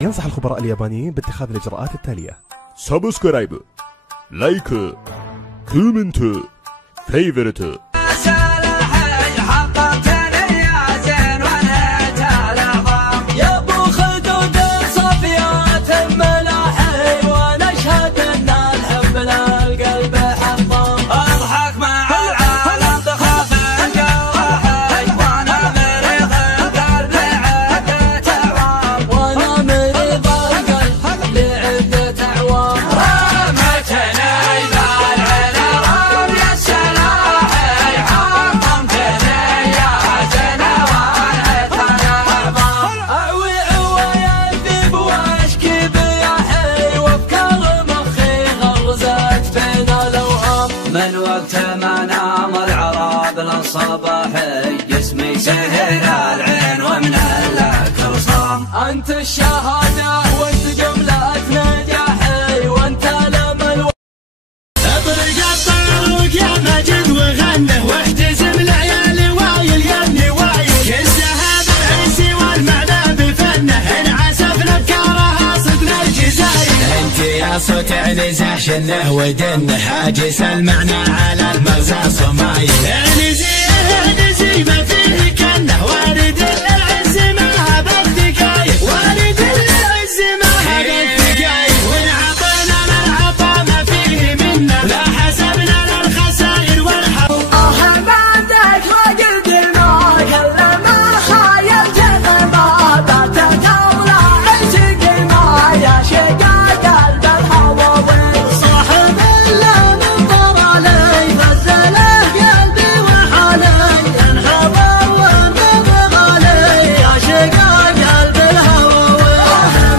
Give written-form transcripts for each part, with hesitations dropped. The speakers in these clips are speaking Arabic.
ينصح الخبراء اليابانيين باتخاذ الإجراءات التالية: سبسكرايب، لايك، كومنت، فيفرت. من وقت ما نام العراب للصباحي جسمي سهر العين ومن الأكل صام. أنت الشهادة وأنت جملة نجاحي وأنت الأمل. اطرق الطرق يا مجد وغنه واحتزم ليالي وايل يمني وايل كل سهاب العيسي والمعنى بفنه انعسف نبكارها صدنا الجزاير. انت يا صوت عنزه شنه ودنه حاجس المعنى على المغزى صمايل. عنزي ما فيه كنه وارد العز ما بالدقايق وارد العز ما بالدقايق ونعطينا العطا ما فيه منه لا حسبنا للخسائر والحظ. بعدك وقلت ما كل ما خايلت غضبات تولى عشق ما يا شقاق قلب الهواوي. صاحب اللون انظر علي غزله قلبي وحالي انحضر وانضبغ علي يا شقاق قلب الهواوي.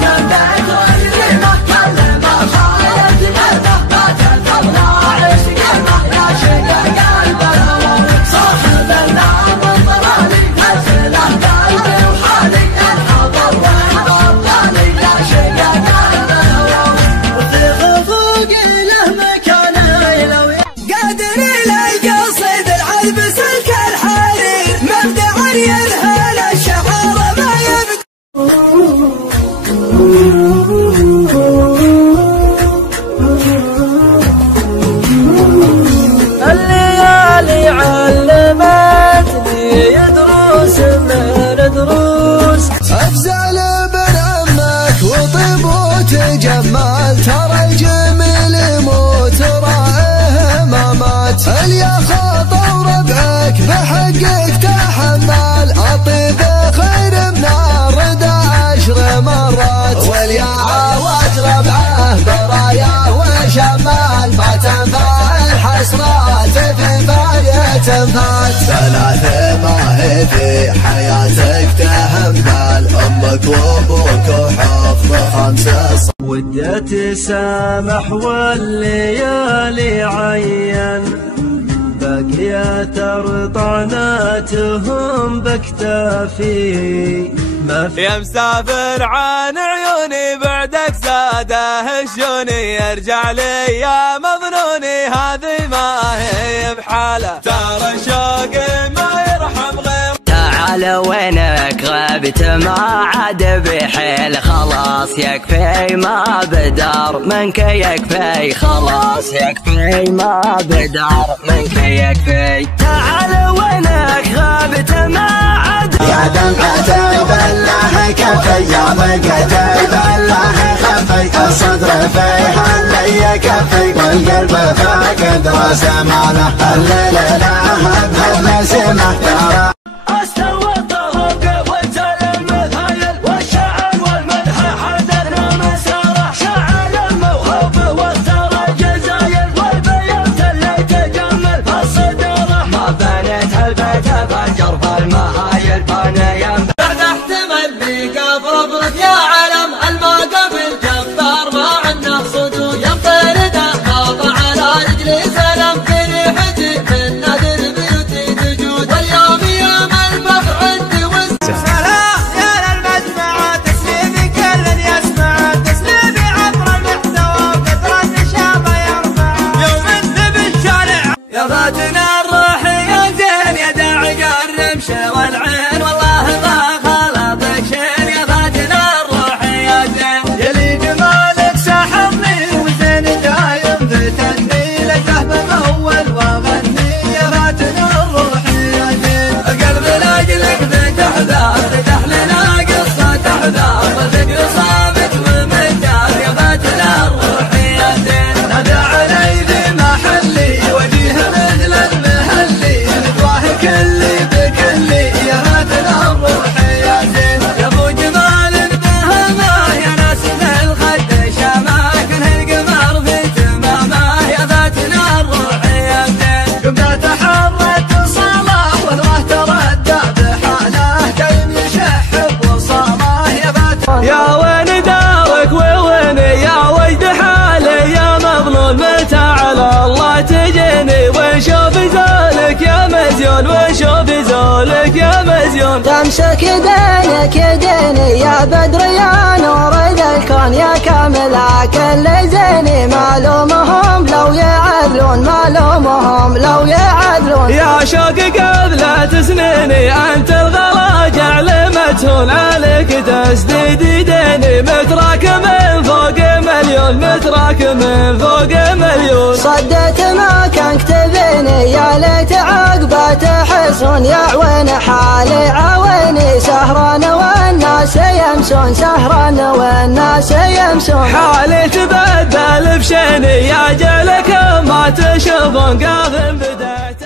من بيت وجهي ما كل ما خايلت غضبات تولى عشق ما يا شقاق قلب الهواوي. صاحب اللون انظر علي غزله قلبي وحالي انحضر وانضبغ علي يا شقاق قلب الهواوي. وثق فوقي له مكاني لو قادر لي قصيد العذب سلك الحرير مبدع ينهل الشعر ما يبدو. الليالي علمتني دروس من دروس. افزع لبن امك وطيب وتجمل ترى الجميل يموت رائه ما مات. اليا خاطر ربعك بحقك تحمل اطيب خير من الردى 10 مرات. واليا عاود ربعه برايا وشمال ما تنفع الحسرات في باية انفال. 3 ما هي في حياتك تهمل امك وابوك وحفظ 5. وديت سامح والليالي عين بقيت رطعناتهم بكتافي. ما في يا مسافر عن عيوني بعدك زاده هشوني يرجع لي يا مظنوني هذه ما هي بحاله ترى شوقي ما يرحم غير. تعال وينك غبت ما عاد بحيل خلاص يكفي ما بدار منك يكفي خلاص يكفي ما بدار منك يكفي. تعال وينك غبت ما عاد يا دمعتي بالله كفي يا بقتي بالله خفي الصدر فيها اللي كفي والقلب فاقد وسمانه الليل لا بهالنسمه ترى. استوى الطرق وانزل المذايل والشعر والمدح حدثنا مساره. شعر الموهوب واختار الجزايل والبيوت اللي تجمل بالصداره. ما بنيت البيت فجر فالمهايل بني يم. بعد احتمل بيك ابربرك يا علم الموقف الجبار ما عنه صدور يمطر دهاط على رجلي سلام كل حجي من نادر بيوتي تجود. واليوم يوم الفخر عندي سلام يا للمجمع تسليمي كل يسمع تسليمي عطر المحتوى وقدر النشاط يرفع. يوم الذبل الرمش والعين والله ما خلطك شين يا فاتن الروح يا زين يلي جمالك سحرني وزين دايم فتني للذهب مول واغني يا فاتن الروح يا زين القلب لاجلك فتح ذا فتح لنا قصة تحذر والفكر صامت ومجال يا فاتن الروح يا زين نادى علي ذي محلي وجيه مثل المهلي ندواه كلي بكلي يا فاتن الروح يا زين يا ابو جمال بهمه يا ناس بالخد شامه كله القمر في تمامه يا فاتن الروح يا زين قمت تحرت الصلاه والله تردى بحاله دايم يشحب وصامه يا فاتن يا وين دارك ووين يا وجد حالي يا مظلوم متى على الله تجيني وشوف زولك يا مزيون وشوف زولك يا مزيون تمسك يدينك يديني يا بدر يا نور ذا الكون يا كامل كل زيني معلومهم لو يعدلون معلومهم لو يعدلون يا شوق قبل سنيني انت الغلا جعل متهون عليك تسديد يديني متراك من فوق مليون متراك من فوق مليون صدت ما كان كتبيني يا ليت عقبه تحسون يا عوين حالي عويني سهران والناس يمسون سهران والناس يمسون حالي تبدل بشيني يا جلك ما تشوفون قاضم بدأت